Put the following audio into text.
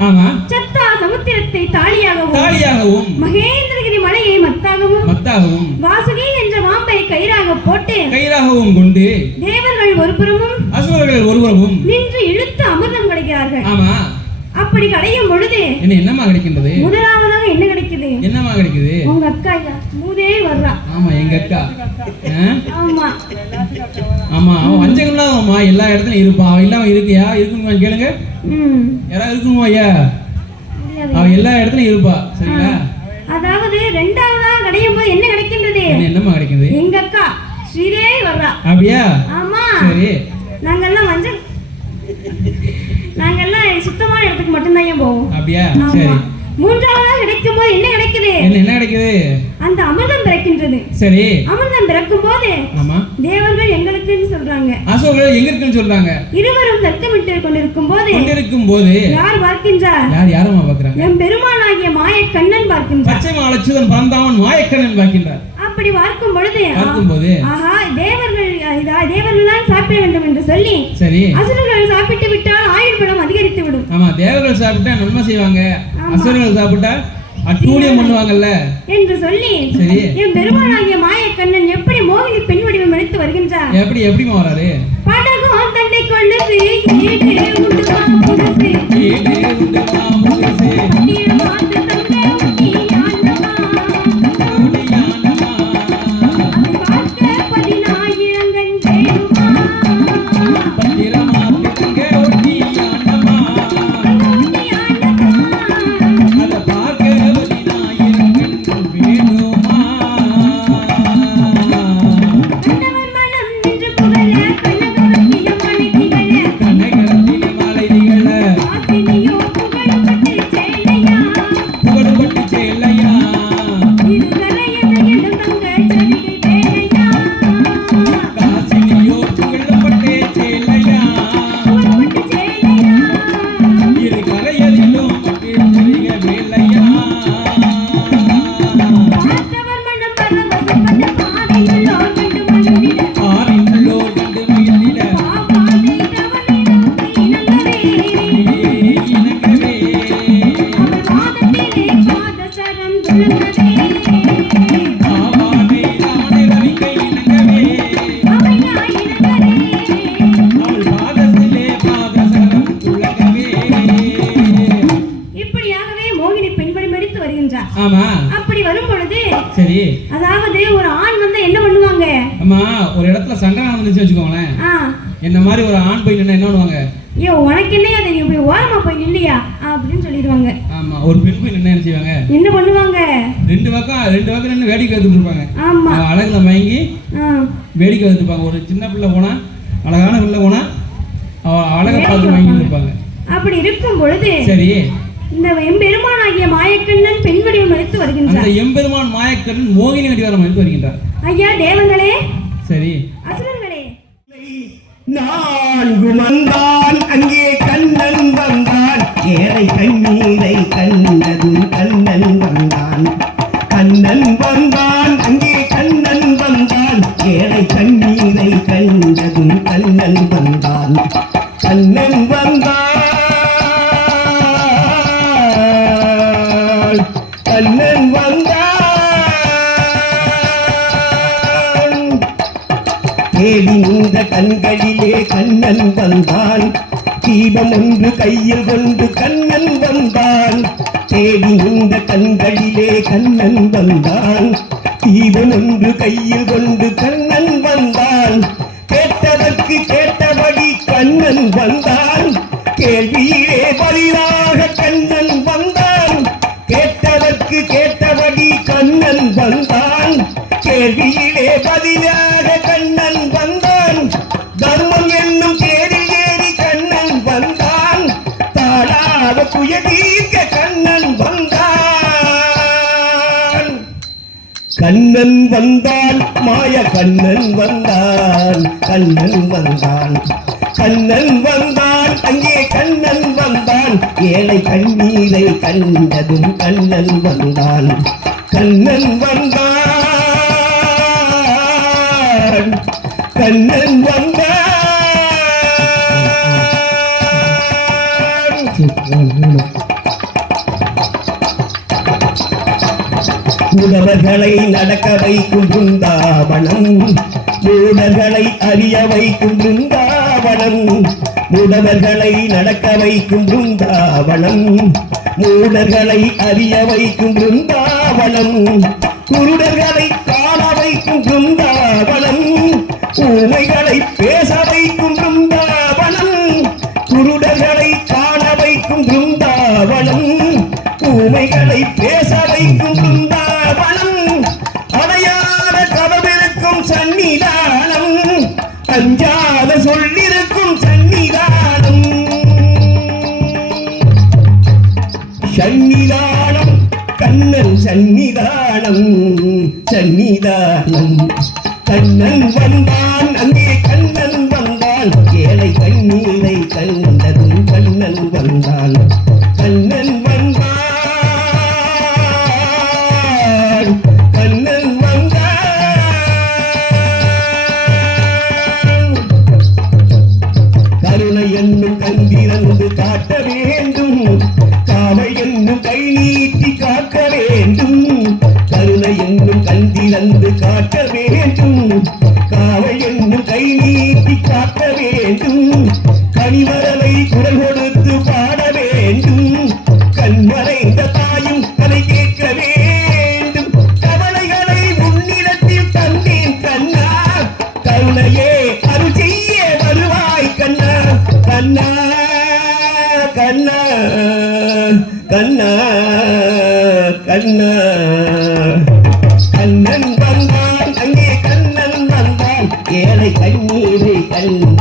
ஆமா. சத்தா சமுத்திரத்தை தாலியாகவும் தாலியாகவும் மகேந்திரகிரி மலையை மத்தாகவும் மத்தாகவும் வாசுகி என்ற மாம்பை கயிறாக போட்டு கயிறாகவும் கொண்டு தேவர்கள் ஒரு புறமும் அசுரர்கள் ஒருவரவும் நின்று இழுத்து அமிர்தம் கிடைக்கிறார்கள். ஆமா. அப்படி கடையும் பொழுது என்ன என்னமா கிடைக்கின்றது? முதலாவதாக என்ன என்னமா கிடைக்குது? உங்க அக்கா மூதே வர்றா. ஆமா எங்க அக்கா? ஆமா. ஆமா அவன் வஞ்சகம் இல்லாதவம்மா எல்லா இடத்துலயும் இருப்பா. அவ இல்லாம இருக்கியா? இருக்குமா? கேளுங்க. யாராவது இருக்கணுமா ஐயா? முடியாது. அவ எல்லா இடத்துலயும் இருப்பா. சரிங்களா? அதாவது ரெண்டாவதாக கடையும் போது என்ன கிடைக்கின்றது? என்ன என்னமா கிடைக்குது? எங்க அக்கா ஸ்ரீதே வர்றா. அப்படியா? ஆமா. சரி. நாங்கெல்லாம் மஞ்சள் நாங்கெல்லாம் சுத்தமான இடத்துக்கு மட்டும்தான் போவோம்? அப்படியா. சரி. கிடைக்கும் போது என்ன கிடைக்குது என்ன கிடைக்குது அந்த அமிர்தம் பிறக்கின்றது. சரி. அமிர்தம் பிறக்கும் போது ஆமா. தேவர்கள் எங்களுக்குன்னு சொல்றாங்க. அசோகர்கள் எங்க இருக்குன்னு சொல்றாங்க? இருவரும் தர்க்கமிட்டு கொண்டிருக்கும் போது கொண்டிருக்கும் போது யார் பார்க்கின்றார்? யார் யாரம்மா பாக்குறாங்க என் பெருமானாகிய மாய கண்ணன் பார்க்கின்றார். பச்சை மாலச்சுதன் பறந்தாவன் மாயக்கண்ணன் பார்க்கின்றார். அப்படி பார்க்கும் பொழுது பார்க்கும்போது ஆஹா தேவர்கள் இதா தேவர்கள் தான் சாப்பிட வேண்டும் என்று சொல்லி சரி. அசுரர்கள் சாப்பிட்டு விட்டால் ஆயுள் பலம் அதிகரித்து விடும். ஆமா தேவர்கள் சாப்பிட்டா நன்மை செய்வாங்க. அசுரர்கள் சாப்பிட்டா அட்டூழியம் பண்ணுவாங்கல்ல? என்று சொல்லி சரி. என் பெருமானாகிய மாயக்கண்ணன் எப்படி மோகினி பெண் வடிவம் எடுத்து வருகின்றார்? எப்படி எப்படிமா வராரு படகும் தண்டை கொண்டது வருகின்றார் ஆமா. அப்படி வரும் பொழுது சரி. அதாவது ஒரு ஆண் வந்து என்ன பண்ணுவாங்க? அம்மா ஒரு இடத்துல சண்டை நடந்துச்சு வச்சுக்கோங்களேன். என்ன மாதிரி ஒரு ஆண் போய் நின்னா என்ன பண்ணுவாங்க? ஐயோ உனக்கு என்னையா தெரியும்? போய் ஓரமா போய் இல்லையா அப்படின்னு சொல்லிடுவாங்க. ஆமா ஒரு பெண் போய் நின்னா என்ன செய்வாங்க? என்ன பண்ணுவாங்க? ரெண்டு பக்கம் ரெண்டு பக்கம் நின்று வேடிக்கை எடுத்துட்டு இருப்பாங்க. ஆமா. அழகுல மயங்கி வேடிக்கை எடுத்துட்டு இருப்பாங்க. ஒரு சின்ன பிள்ளை போனா அழகான பிள்ளை போனா அழகை பார்த்து வாங்கி இருப்பாங்க அப்படி இருக்கும் பொழுது சரி. இந்த எம்பெருமானாகிய மாயக்கண்ணன் பெண் வடிவம் எடுத்து அந்த வருகின்றார் எம்பெருமான் மாயக்கரன் மோகினி கடிவாரம் எடுத்து வருகின்றார். ஐயா தேவங்களே. சரி. அசுரர்களே. நான்கு வந்தான் அங்கே கண்ணன் வந்தான். ஏழை கண்ணீரை கண்டதும் கண்ணன் வந்தான். கண்ணன் வந்தான் அங்கே கண்ணன் வந்தான். ஏழை கண்ணீரை கண்டதும் கண்ணன் வந்தான். கண்ணன் வந்தான் தேடி நின்ற கண்களிலே கண்ணன் வந்தான். தீபம் ஒன்று கையில் கொண்டு கண்ணன் வந்தான். தேடி நின்ற கண்களிலே கண்ணன் வந்தான். தீபம் ஒன்று கையில் கொண்டு கண்ணன் வந்தான். கேட்டதற்கு கேட்டபடி கண்ணன் வந்தான். கேள்வியிலே பதிலாக கண்ணன் வந்தான். கேள்வியிலே பதிலாக கண்ணன் வந்தான். தர்மம் என்னும் தேரில் ஏறி கண்ணன் வந்தான். தாழாத புய தீர்க்க கண்ணன் வந்தான். கண்ணன் வந்தான் மாய கண்ணன் வந்தான். கண்ணன் வந்தான். கண்ணன் வந்தான் அங்கே கண்ணன் வந்தான். ஏழை கண்ணீரை கண்டதும் கண்ணன் வந்தான். கண்ணன் வந்தான் கண்ணன் வந்தான் உழவர்களை நடக்க வைக்கும் பிருந்தாவனம் மூடர்களை அறிய வைக்கும் பிருந்தாவனம். மூடவர்களை நடக்க வைக்கும் பிருந்தாவனம் மூடர்களை அறிய வைக்கும் பிருந்தாவனம் குருடர்களை காண வைக்கும் பிருந்தாவனம் ஊமைகளை பேச வைக்கும் பிருந்தாவனம் குருடர்களை காண வைக்கும் பிருந்தாவனம் ஊமைகளை பேச வைக்கும் பிருந்தாவனம் அடையாத கதவிருக்கும் சன்னிதானம் அஞ்சாத சொல்லி சன்னிதானம் கண்ணன் வந்தான் அங்கே கண்ணன் வந்தான். ஏழை கண்ணீரை கண்டதும் கண்ணன் வந்தான். கண்ணன் வந்தான் கண்ணன் வந்தான். கருணை என்னும் கந்திரந்து காட்ட வேண்டும். காவை என்னும் கை நீட்டி காக்க வேண்டும். கருணை என்னும் கந்திரந்து காட்ட வேண்டும். காவை என்னும் கை நீட்டி காட்ட வேண்டும். கனிமரலை குரல் கொடுத்து பாட வேண்டும். கண்மறைந்த தாயும் கதை கேட்க வேண்டும். கவலைகளை முன்னிடத்தில் தந்தேன் கண்ணா. கருணையே அருள் செய்ய வருவாய் கண்ணா. கண்ணா கண்ணா கண்ணா கண்ணா. and